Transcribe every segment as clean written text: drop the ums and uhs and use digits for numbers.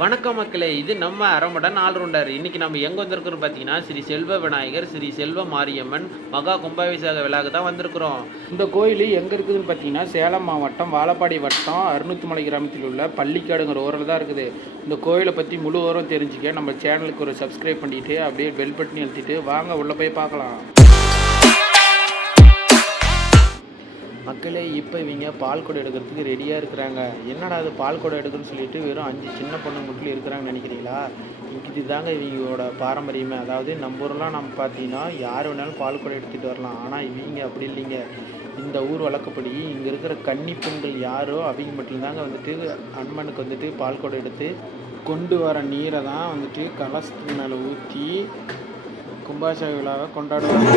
வணக்கம் மக்களே, இது நம்ம அறமடன் ஆல்ரவுண்டர். இன்னைக்கு நம்ம எங்கே வந்திருக்கிறோம் பார்த்தீங்கன்னா, ஸ்ரீ செல்வ விநாயகர், ஸ்ரீ செல்வ மாரியம்மன் மகா கும்பாபிஷேக விழாவுக்கு தான் வந்திருக்கிறோம். இந்த கோயில் எங்கே இருக்குதுன்னு பார்த்தீங்கன்னா, சேலம் மாவட்டம் வாழப்பாடி வட்டம் அருணூத்துமலை கிராமத்தில் உள்ள பள்ளிக்காடுங்கிற ஊரில் தான் இருக்குது. இந்த கோயிலை பற்றி முழு விவரம் தெரிஞ்சுக்க நம்ம சேனலுக்கு ஒரு சப்ஸ்கிரைப் பண்ணிட்டு அப்படியே பெல் பட்டன் அழுத்திட்டு வாங்க உள்ளே போய் பார்க்கலாம். மக்களே, இப்போ இவங்க பால் குடம் எடுக்கிறதுக்கு ரெடியாக இருக்கிறாங்க. என்னடா அது பால் குடம் எடுக்குன்னு சொல்லிட்டு வெறும் 5 சின்ன பொண்ணுங்க மட்டும் இருக்கிறாங்கன்னு நினைக்கிறீங்களா? இதுதாங்க இவங்களோட பாரம்பரியமே. அதாவது நம்ம ஊரெலாம் நம்ம பார்த்தீங்கன்னா யார் வேணாலும் பால் குடம் எடுத்துகிட்டு வரலாம். ஆனால் இவங்க அப்படி இல்லைங்க. இந்த ஊர் வழக்கப்படி இங்கே இருக்கிற கன்னி பெண்கள் யாரோ அவங்க மட்டும்தாங்க வந்துட்டு அம்மனுக்கு வந்துட்டு பால் குடம் எடுத்து கொண்டு வர நீரை தான் வந்துட்டு கலசத்துக்கு மேலே ஊற்றி கும்பாபிஷேக விழாவை கொண்டாடுவாங்க.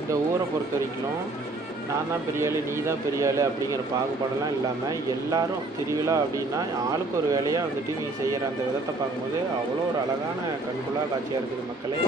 இந்த ஊரை பொறுத்த வரைக்கும் நான் தான் பெரிய ஆள், நீ தான் பெரிய ஆள் அப்படிங்கிற பாகுபாடெல்லாம் இல்லாமல் எல்லாரும் திருவிழா அப்படின்னா ஆளுக்கு ஒரு வேலையாக வந்துட்டு நீ செய்கிற அந்த விதத்தை பார்க்கும்போது அவ்வளோ ஒரு அழகான கண்கொள்ளா காட்சியாக இருக்குது மக்களே.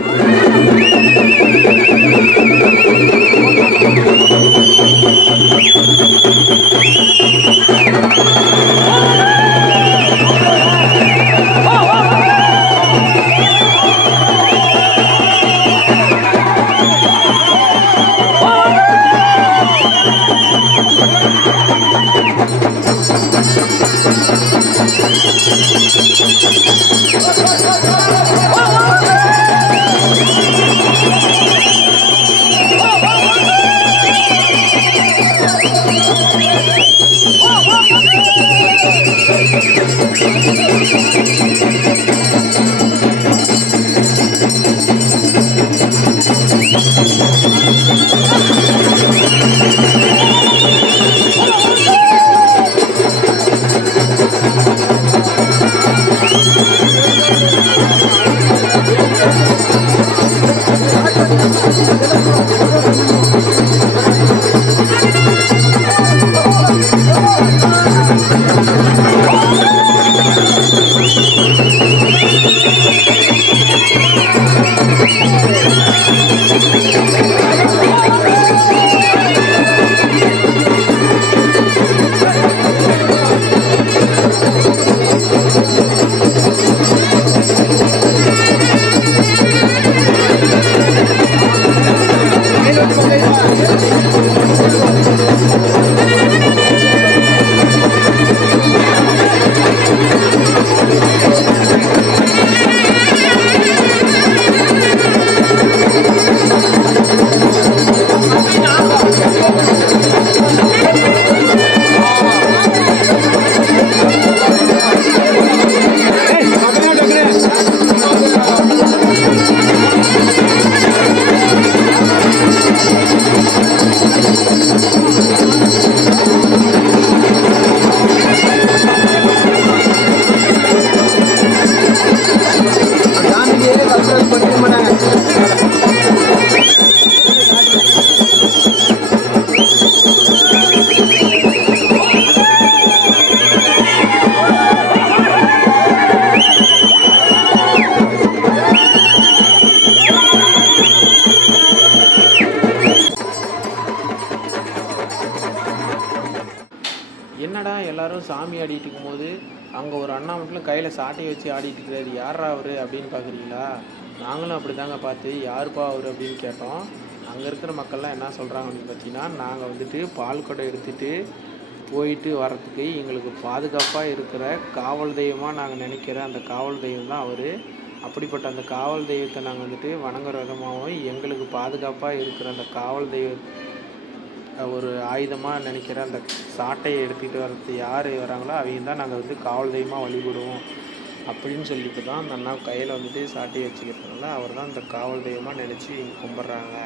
என்னடா எல்லாரும் சாமி ஆடிட்டு இருக்கும்போது அங்கே ஒரு அண்ணா மட்டும் கையில் சாட்டையை வச்சு ஆடிட்டு இருக்கிறாரு, யாரா அவர் அப்படின்னு பார்க்குறீங்களா? நாங்களும் அப்படி தாங்க பார்த்து யாருப்பா அவர் அப்படின்னு கேட்டோம். அங்கே இருக்கிற மக்கள்லாம் என்ன சொல்கிறாங்க அப்படின்னு பார்த்தீங்கன்னா, நாங்கள் வந்துட்டு பால் குடம் எடுத்துகிட்டு போயிட்டு வரத்துக்கு எங்களுக்கு பாதுகாப்பாக இருக்கிற காவல் தெய்வமாக நாங்கள் நினைக்கிற அந்த காவல் தெய்வம் தான் அவர். அப்படிப்பட்ட அந்த காவல் தெய்வத்தை நாங்கள் வந்துட்டு வணங்குற விதமாகவும் எங்களுக்கு பாதுகாப்பாக இருக்கிற அந்த காவல் தெய்வ ஒரு ஆயுதமாக நினைக்கிற அந்த சாட்டையை எடுத்துக்கிட்டு வர்றது யார் வராங்களோ அவங்க தான் நாங்கள் வந்து காவல் தெய்வமாக வழிபடுவோம் அப்படின்னு சொல்லிட்டு தான் அந்த அண்ணா கையில் வந்துட்டு சாட்டையை வச்சுக்கிறதுனால அவர் தான் இந்த காவல் தெய்வமாக நினச்சி இவங்க கும்பிட்றாங்க.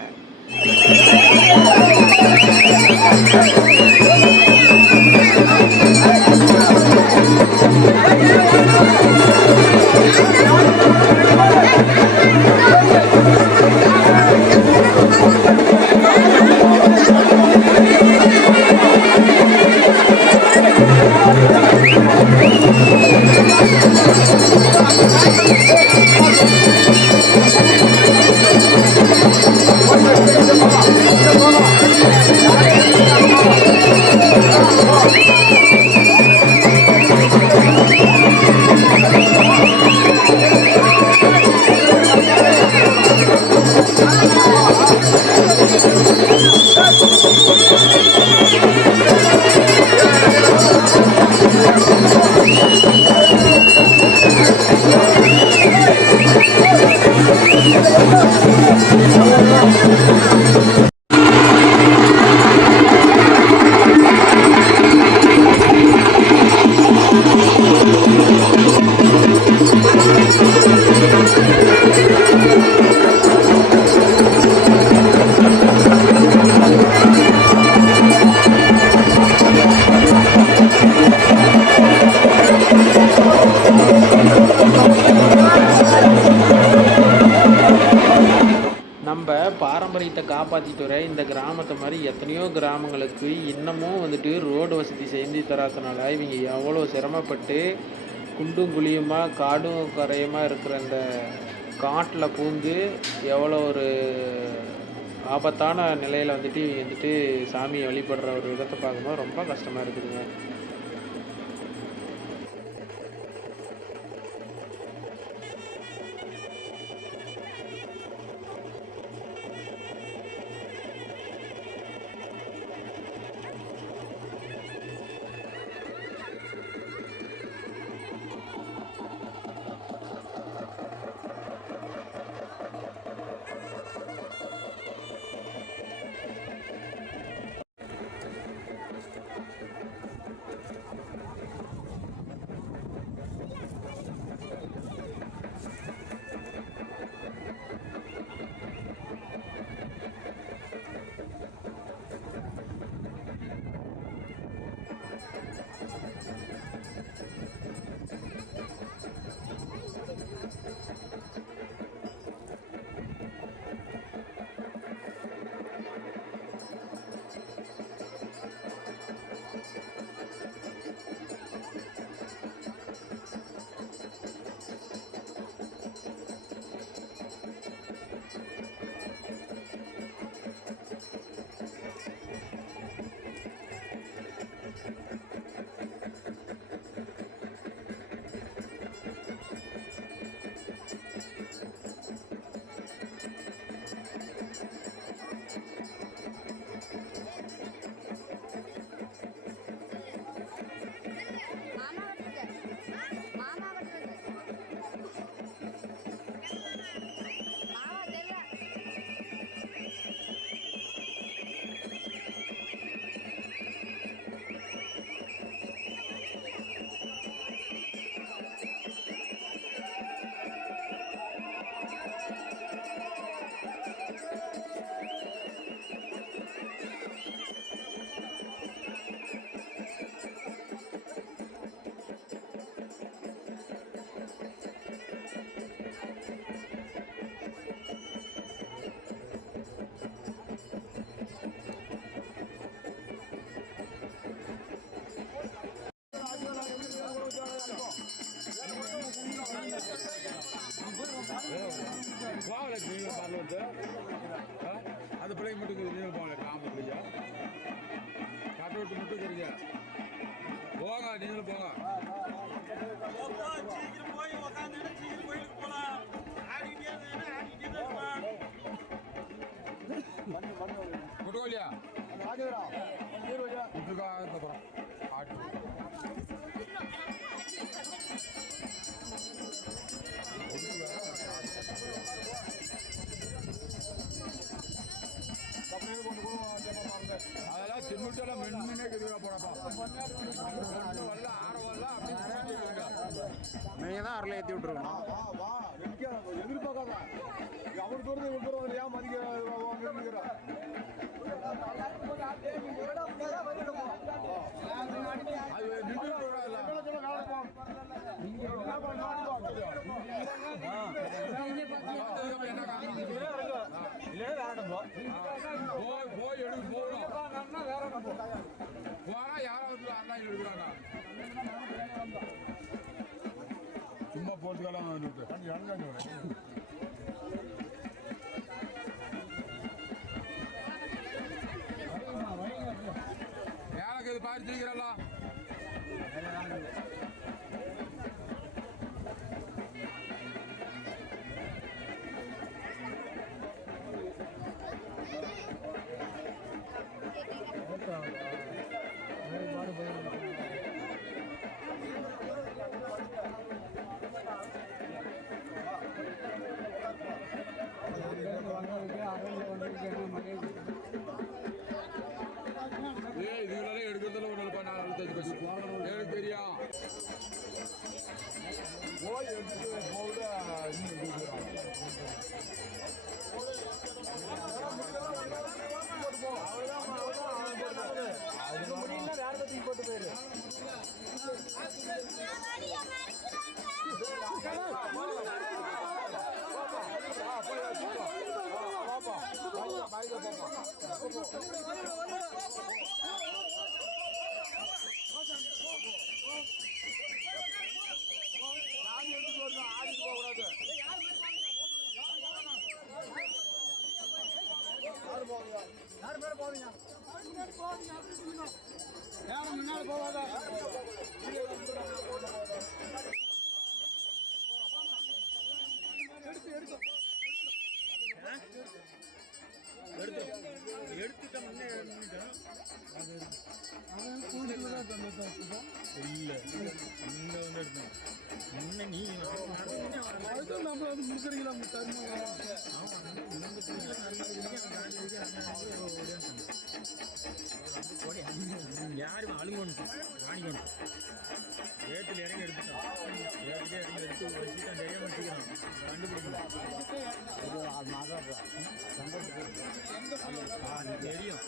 நம்ம பாரம்பரியத்தை காப்பாற்றிட்டு வர இந்த கிராமத்தை மாதிரி எத்தனையோ கிராமங்களுக்கு இன்னமும் வந்துட்டு ரோடு வசதி செஞ்சு தராதனால இவங்க எவ்வளோ சிரமப்பட்டு குண்டும் குழியுமாக காடும் கரையுமாக இருக்கிற அந்த காட்டில் பூந்து எவ்வளோ ஒரு ஆபத்தான நிலையில் வந்துட்டு சாமியை வழிபடுற ஒரு விதத்தை பார்க்கும்போது ரொம்ப கஷ்டமாக இருக்குதுங்க. அந்த பிள்ளைங்க மட்டும் நீங்களும் போகல கிராமம் பிள்ளைங்க கட்ட விட்டு மட்டும் தெரியுங்க போங்க நீங்களும் போங்க சீக்கிரம் போய் உக்காந்து சீக்கிரம் கோயிலுக்கு போகலாம் முட்டுக்கோலியா அதெல்லாம் காரில் ஏற்றி விட்டுருக்கணும். எதிர்பார்க்காத அவர் தூரத்தை விட்டுறோம் ஏன் மதிக்க சும்மா போட்டுக்கலாம் எனக்கு இது பாரு சீக்கிரம்லாம் இதுகளே எடுக்கிறதுல ஒரு நாள் பண்ண எனக்கு தெரியும் போய் எடுத்து போகுது போட்டு போயிரு முன்னாடி போவாத யாரும் அழுங்கொண்டு வாணிக்கொண்டு வேட்டில் இறங்கி எடுத்துட்டோம். வேட்டிலே இறங்கி எடுத்து வச்சுட்டு தெரியாம வச்சுக்கிறோம். கண்டுபிடிக்கணும் தெரியும்.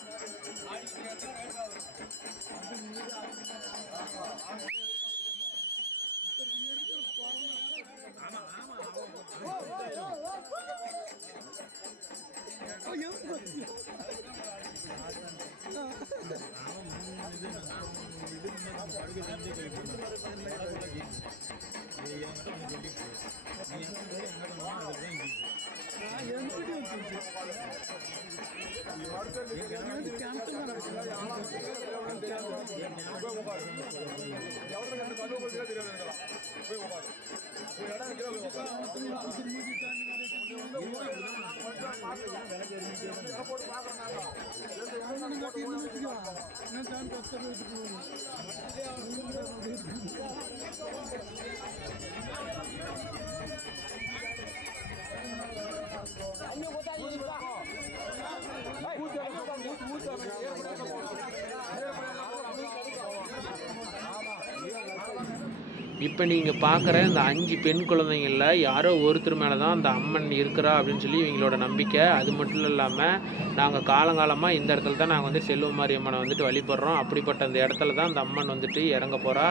இப்போ நீங்கள் பார்க்குற இந்த 5 பெண் குழந்தைங்களில் யாரோ ஒருத்தர் மேலே தான் அந்த அம்மன் இருக்கிறா அப்படின்னு சொல்லி இவங்களோட நம்பிக்கை. அது மட்டும் இல்லாமல் நாங்கள் காலங்காலமாக இந்த இடத்துல தான் நாங்கள் வந்து செல்வ மாரியம்மனை வந்துட்டு வழிபடுறோம். அப்படிப்பட்ட அந்த இடத்துல தான் அந்த அம்மன் வந்துட்டு இறங்க போகிறா.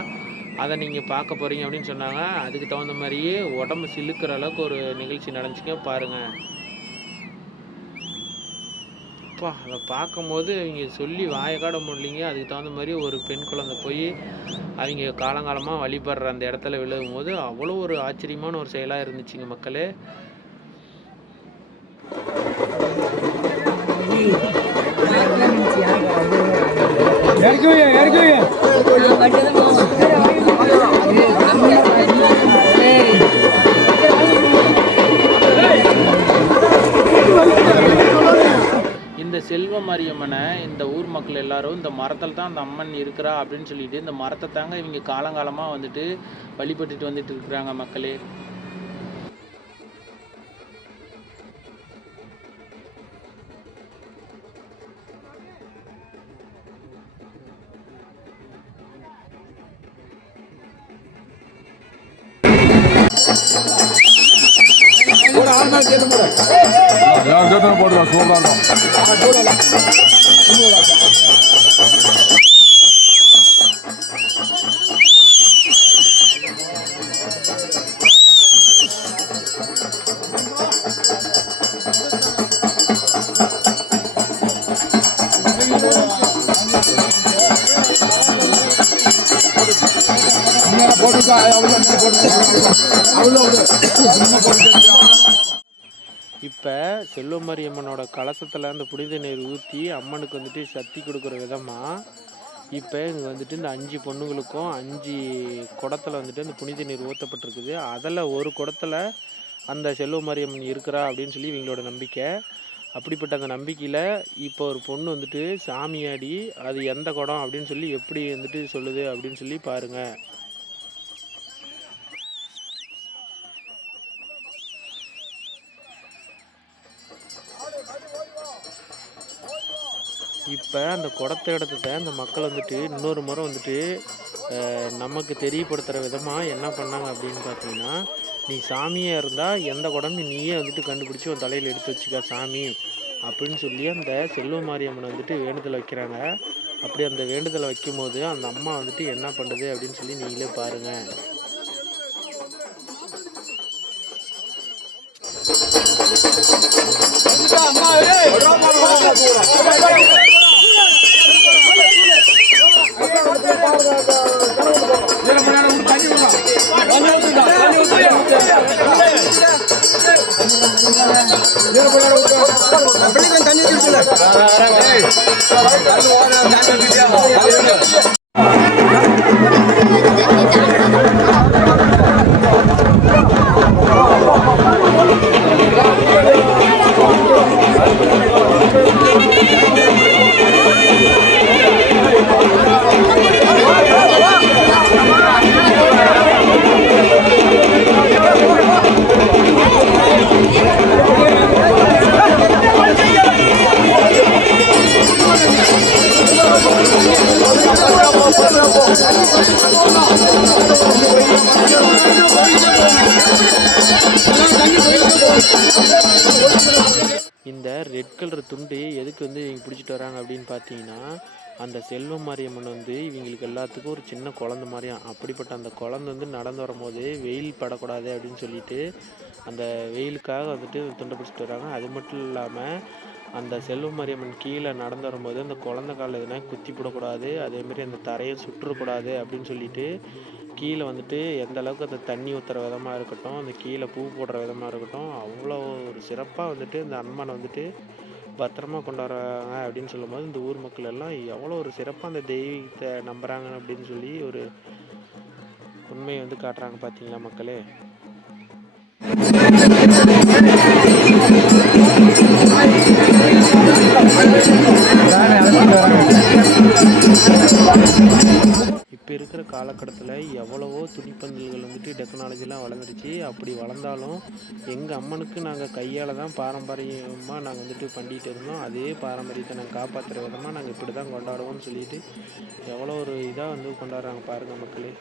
அதை நீங்கள் பார்க்க போகிறீங்க அப்படின்னு சொன்னாங்க. அதுக்கு தகுந்த மாதிரியே உடம்பு சிலுக்கிற அளவுக்கு ஒரு நிகழ்ச்சி நடந்துச்சுங்க பாருங்கள். அப்பா அதை பார்க்கும்போது அவங்க சொல்லி வாயக்காட முடியலைங்க. அதுக்கு தகுந்த மாதிரி ஒரு பெண் குழந்தை போய் அவங்க காலங்காலமாக வழிபடுற அந்த இடத்துல விழுகும் போது அவ்வளோ ஒரு ஆச்சரியமான ஒரு செயலாக இருந்துச்சுங்க மக்களே. இந்த செல்வ மாரியம்மனை இந்த ஊர் மக்கள் எல்லாரும் இந்த மரத்தில் தான் அந்த அம்மன் இருக்கிறா அப்படின்னு சொல்லிட்டு இந்த மரத்தை தாங்க இவங்க காலங்காலமாக வந்துட்டு வழிபட்டுட்டு வந்துட்டு இருக்கிறாங்க மக்களே. போடுறா சூப்பராக போட்டுக்கா அவ்வளோ இப்போ செல்வமாரியம்மனோட கலசத்தில் அந்த புனித நீர் ஊற்றி அம்மனுக்கு வந்துட்டு சக்தி கொடுக்குற விதமாக இப்போ இங்கே வந்துட்டு இந்த 5 பொண்ணுங்களுக்கும் 5 குடத்தில் வந்துட்டு அந்த புனித நீர் ஊற்றப்பட்டிருக்குது. அதில் ஒரு குடத்தில் அந்த செல்வமாரியம்மன் இருக்கிறா அப்படின்னு சொல்லி இவங்களோட நம்பிக்கை. அப்படிப்பட்ட அந்த நம்பிக்கையில் இப்போ ஒரு பொண்ணு வந்துட்டு சாமியாடி அது எந்த குடம் அப்படின்னு சொல்லி எப்படி வந்துட்டு சொல்லுது அப்படின்னு சொல்லி பாருங்கள். இப்போ அந்த குடத்தை எடுத்துட்ட அந்த மக்கள் வந்துட்டு இன்னொரு முறை வந்துட்டு நமக்கு தெரியப்படுத்துகிற விதமாக என்ன பண்ணாங்க அப்படின்னு பார்த்தீங்கன்னா, நீ சாமியாக இருந்தால் எந்த குடம்னு நீயே வந்துட்டு கண்டுபிடிச்சி உன் தலையில் எடுத்து வச்சுக்க சாமி அப்படின்னு சொல்லி அந்த செல்வமாரியம்மனை வந்துட்டு வேண்டுதல் வைக்கிறாங்க. அப்படி அந்த வேண்டுதலை வைக்கும் போது அந்த அம்மா வந்துட்டு என்ன பண்ணுது அப்படின்னு சொல்லி நீங்களே பாருங்கள். இந்த ரெட் கலர் துண்டு எதுக்கு வந்து இவங்க பிடிச்சிட்டு வராங்க அப்படின்னு பார்த்தீங்கன்னா, அந்த செல்வமாரியம்மன் வந்து இவங்களுக்கு எல்லாத்துக்கும் ஒரு சின்ன குழந்த மாதிரியாம். அப்படிப்பட்ட அந்த குழந்தை வந்து நடந்து வரும்போது வெயில் படக்கூடாது அப்படின்னு சொல்லிட்டு அந்த வெயிலுக்காக வந்துட்டு துண்டை பிடிச்சிட்டு வராங்க. அது மட்டும் இல்லாமல் அந்த செல்வமாரியம்மன் கீழே நடந்து வரும்போது அந்த குழந்தை காலில் எதுனா குத்தி போடக்கூடாது, அதேமாரி அந்த தரையை சுற்றக்கூடாது அப்படின்னு சொல்லிட்டு கீழே வந்துட்டு எந்த அளவுக்கு அந்த தண்ணி ஊற்றுற விதமாக இருக்கட்டும், அந்த கீழே பூ போடுற விதமாக இருக்கட்டும், அவ்வளோ ஒரு சிறப்பாக வந்துட்டு இந்த அம்மனை வந்துட்டு பத்திரமா கொண்டாடுறாங்க அப்படின்னு சொல்லும்போது இந்த ஊர் மக்கள் எல்லாம் எவ்வளோ ஒரு சிறப்பாக அந்த தெய்வத்தை நம்புகிறாங்க அப்படின்னு சொல்லி ஒரு உண்மையை வந்து காட்டுறாங்க. பார்த்தீங்களா மக்களே? இப்போ இருக்கிற காலகட்டத்தில் எவ்வளவோ துணிப்பந்தல்கள் வந்துட்டு டெக்னாலஜிலாம் வளர்ந்துருச்சு. அப்படி வளர்ந்தாலும் எங்கள் அம்மனுக்கு நாங்கள் கையால் தான் பாரம்பரியமாக நாங்கள் வந்துட்டு பண்ணிகிட்டு இருந்தோம். அதே பாரம்பரியத்தை நாங்கள் காப்பாற்றுற விதமாக நாங்கள் இப்படி தான் கொண்டாடுவோம்னு சொல்லிட்டு எவ்வளோ ஒரு இதாக வந்து கொண்டாடுறாங்க பாருங்கள் மக்களே.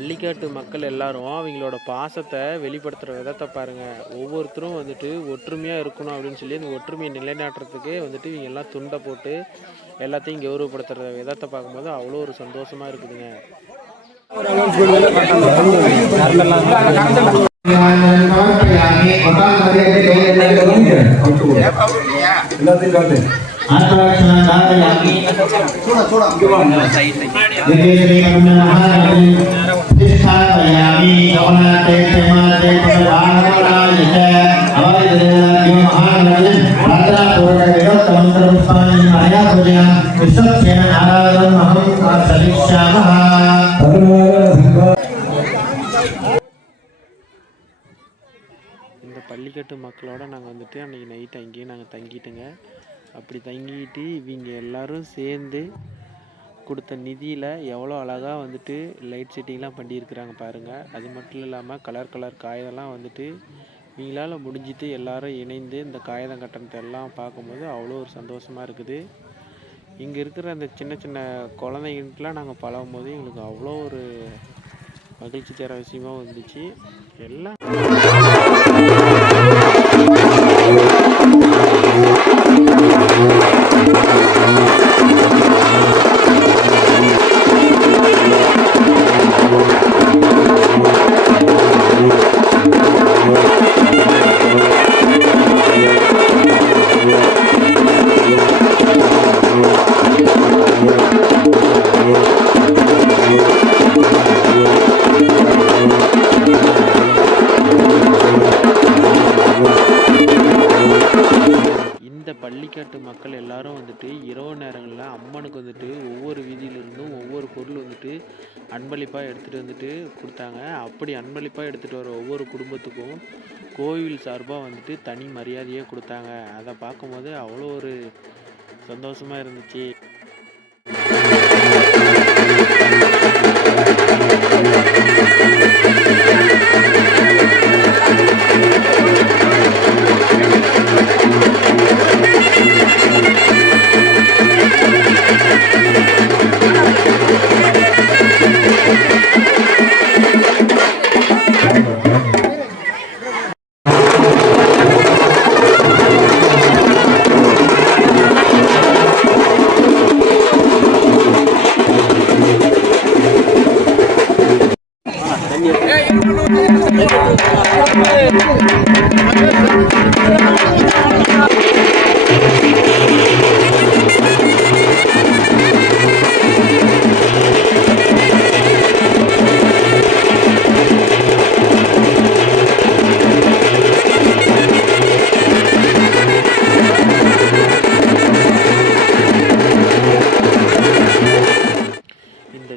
பள்ளிக்காட்டு மக்கள் எல்லாரும் அவங்களோட பாசத்தை வெளிப்படுத்துகிற விதத்தை பாருங்கள். ஒவ்வொருத்தரும் வந்துட்டு ஒற்றுமையாக இருக்கணும் அப்படின்னு சொல்லி அந்த ஒற்றுமையை நிலைநாட்டுறதுக்கே வந்துட்டு இவங்க எல்லாம் துண்டை போட்டு எல்லாத்தையும் கௌரவப்படுத்துகிற விதத்தை பார்க்கும்போது அவ்வளோ ஒரு சந்தோஷமாக இருக்குதுங்க. இந்த பள்ளிக்கட்டு மக்களோட நாங்கள் வந்துட்டு அன்றைக்கி நைட்டு அங்கேயே நாங்கள் தங்கிட்டோங்க. அப்படி தங்கிட்டு இவங்க எல்லாரும் சேர்ந்து கொடுத்த நிதியில் எவ்வளோ அழகாக வந்துட்டு லைட் செட்டிங்லாம் பண்ணியிருக்கிறாங்க பாருங்கள். அது மட்டும் இல்லாமல் கலர் காகிதம்லாம் வந்துட்டு இவங்களால் முடிஞ்சிட்டு எல்லாரும் இணைந்து இந்த காகிதம் கட்டணத்தை எல்லாம் பார்க்கும்போது அவ்வளோ ஒரு சந்தோஷமாக இருக்குது. இங்கே இருக்கிற அந்த சின்ன சின்ன குழந்தைங்கள்ட்டலாம் நாங்கள் பழகும் போது எங்களுக்கு அவ்வளோ ஒரு மகிழ்ச்சி தர விஷயமாகவும் இருந்துச்சு. எல்லாம் பள்ளிக்காட்டு மக்கள் எல்லாரும் வந்துட்டு இரவு நேரங்களில் அம்மனுக்கு வந்துட்டு ஒவ்வொரு வீதியிலிருந்தும் ஒவ்வொரு பொருள் வந்துட்டு அன்பளிப்பாக எடுத்துகிட்டு வந்துட்டு கொடுத்தாங்க. அப்படி அன்பளிப்பாக எடுத்துகிட்டு வர ஒவ்வொரு குடும்பத்துக்கும் கோவில் சார்பாக வந்துட்டு தனி மரியாதையே கொடுத்தாங்க. அதை பார்க்கும்போது அவ்வளோ ஒரு சந்தோஷமாக இருந்துச்சு.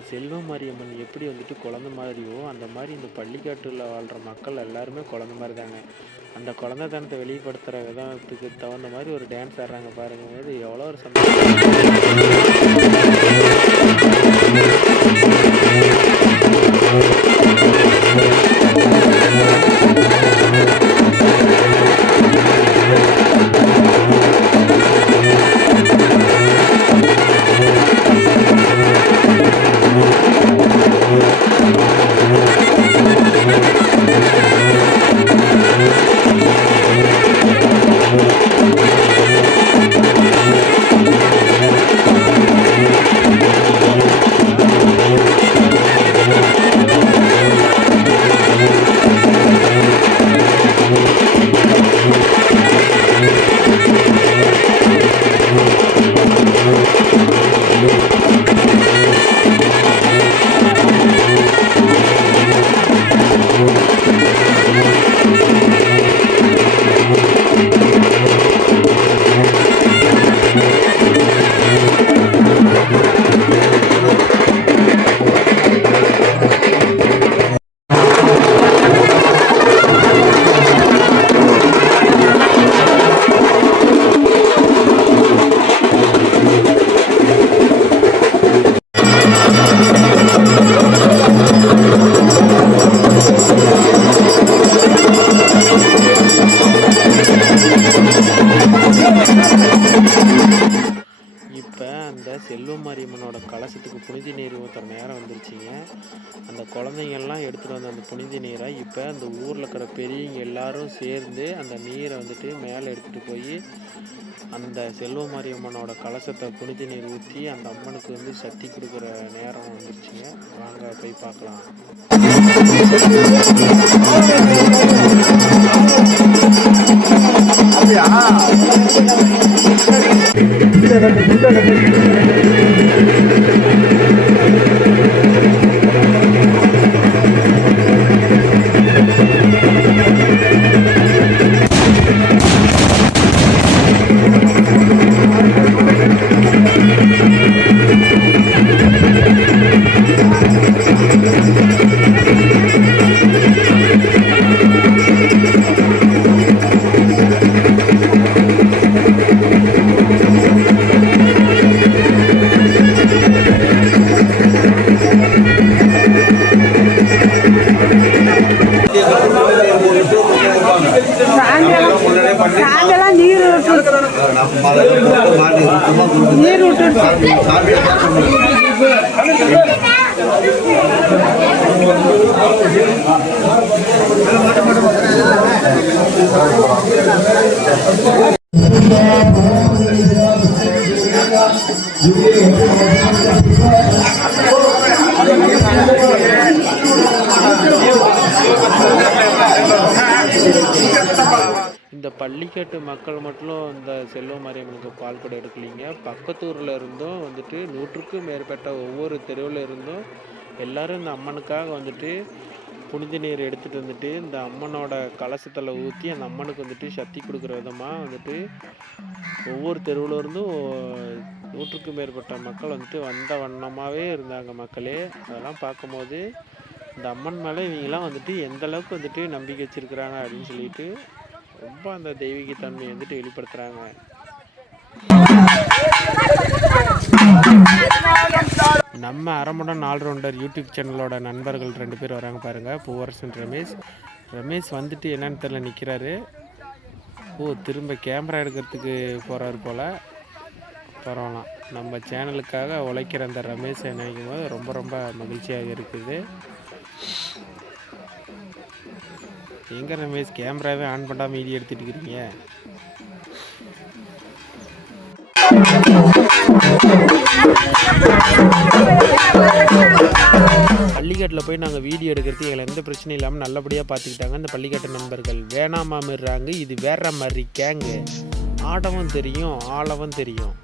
செல்வ மாரியம்மன் எப்படி வந்துட்டு குழந்த மாதிரியோ அந்த மாதிரி இந்த பள்ளிக்காட்டில் வாழ்கிற மக்கள் எல்லாருமே குழந்த மாதிரி தாங்க. அந்த குழந்தைத்தனத்தை வெளிப்படுத்துகிற விதத்துக்கு தகுந்த மாதிரி ஒரு டான்ஸ் ஆடுறாங்க பாருங்க போது எவ்வளோ ஒரு சந்தோஷம். செல்வ மாரியம்மனோட கலசத்துக்கு புனித நீர் ஊற்றுற நேரம் வந்துருச்சுங்க. அந்த குழந்தைங்கள்லாம் எடுத்துகிட்டு வந்த அந்த புனித நீரை இப்போ அந்த ஊரில் இருக்கிற பெரியவங்க எல்லாரும் சேர்ந்து அந்த நீரை வந்துட்டு மேலே எடுத்துகிட்டு போய் அந்த செல்வ மாரியம்மனோட கலசத்தை புனித நீர் ஊற்றி அந்த அம்மனுக்கு வந்து சக்தி கொடுக்குற நேரம் வந்துருச்சுங்க. வாங்க போய் பார்க்கலாம். சாயங்காலம் நீர் விட்டு இந்த பள்ளிக்கட்டு மக்கள் மட்டும் இந்த செல்வ மாரியம்மனுக்கு பால் கூட எடுக்கலிங்க. பக்கத்தூரில் இருந்தும் வந்துட்டு 100க்கும் மேற்பட்ட ஒவ்வொரு தெருவில் இருந்தும் எல்லாரும் இந்த அம்மனுக்காக வந்துட்டு புனித நீர் எடுத்துகிட்டு வந்துட்டு இந்த அம்மனோட கலசத்தில் ஊற்றி அந்த அம்மனுக்கு வந்துட்டு சக்தி கொடுக்குற விதமாக வந்துட்டு ஒவ்வொரு தெருவில் இருந்தும் 100க்கும் மேற்பட்ட மக்கள் வந்துட்டு வந்த வண்ணமாகவே இருந்தாங்க மக்களே. அதெல்லாம் பார்க்கும்போது இந்த அம்மன் மேலே இவங்கெல்லாம் வந்துட்டு எந்த அளவுக்கு வந்துட்டு நம்பிக்கை வச்சுருக்குறாங்க அப்படின்னு சொல்லிட்டு ரொம்ப அந்த தெய்வீக தன்மையை வந்துட்டு வெளிப்படுத்துகிறாங்க. நம்ம அரைமுடன் ஆல்ரவுண்டர் யூடியூப் சேனலோட நண்பர்கள் 2 பேர் வராங்க பாருங்கள், பூவரசன் ரமேஷ் வந்துட்டு என்னன்னு தெரியல நிற்கிறாரு. திரும்ப கேமரா எடுக்கிறதுக்கு போகிறாரு போல். பரவாயில்லாம், நம்ம சேனலுக்காக உழைக்கிற அந்த ரமேஷை நினைக்கும் போது ரொம்ப ரொம்ப மகிழ்ச்சியாக இருக்குது. எங்கே ரமேஷ் கேமராவே ஆன் பண்ணாமல் வீடியோ எடுத்துகிட்டு இருக்கிறீங்க? பள்ளிக்கட்டில் போய் நாங்கள் வீடியோ எடுக்கிறதுக்கு எங்களை எந்த பிரச்சனையும் இல்லாமல் நல்லபடியாக பார்த்துக்கிட்டாங்க இந்த பள்ளிக்கட்டு நண்பர்கள். வேணாமாமிடுறாங்க, இது வேற மாதிரி கேங்கு. ஆடவும் தெரியும், ஆளவும் தெரியும்.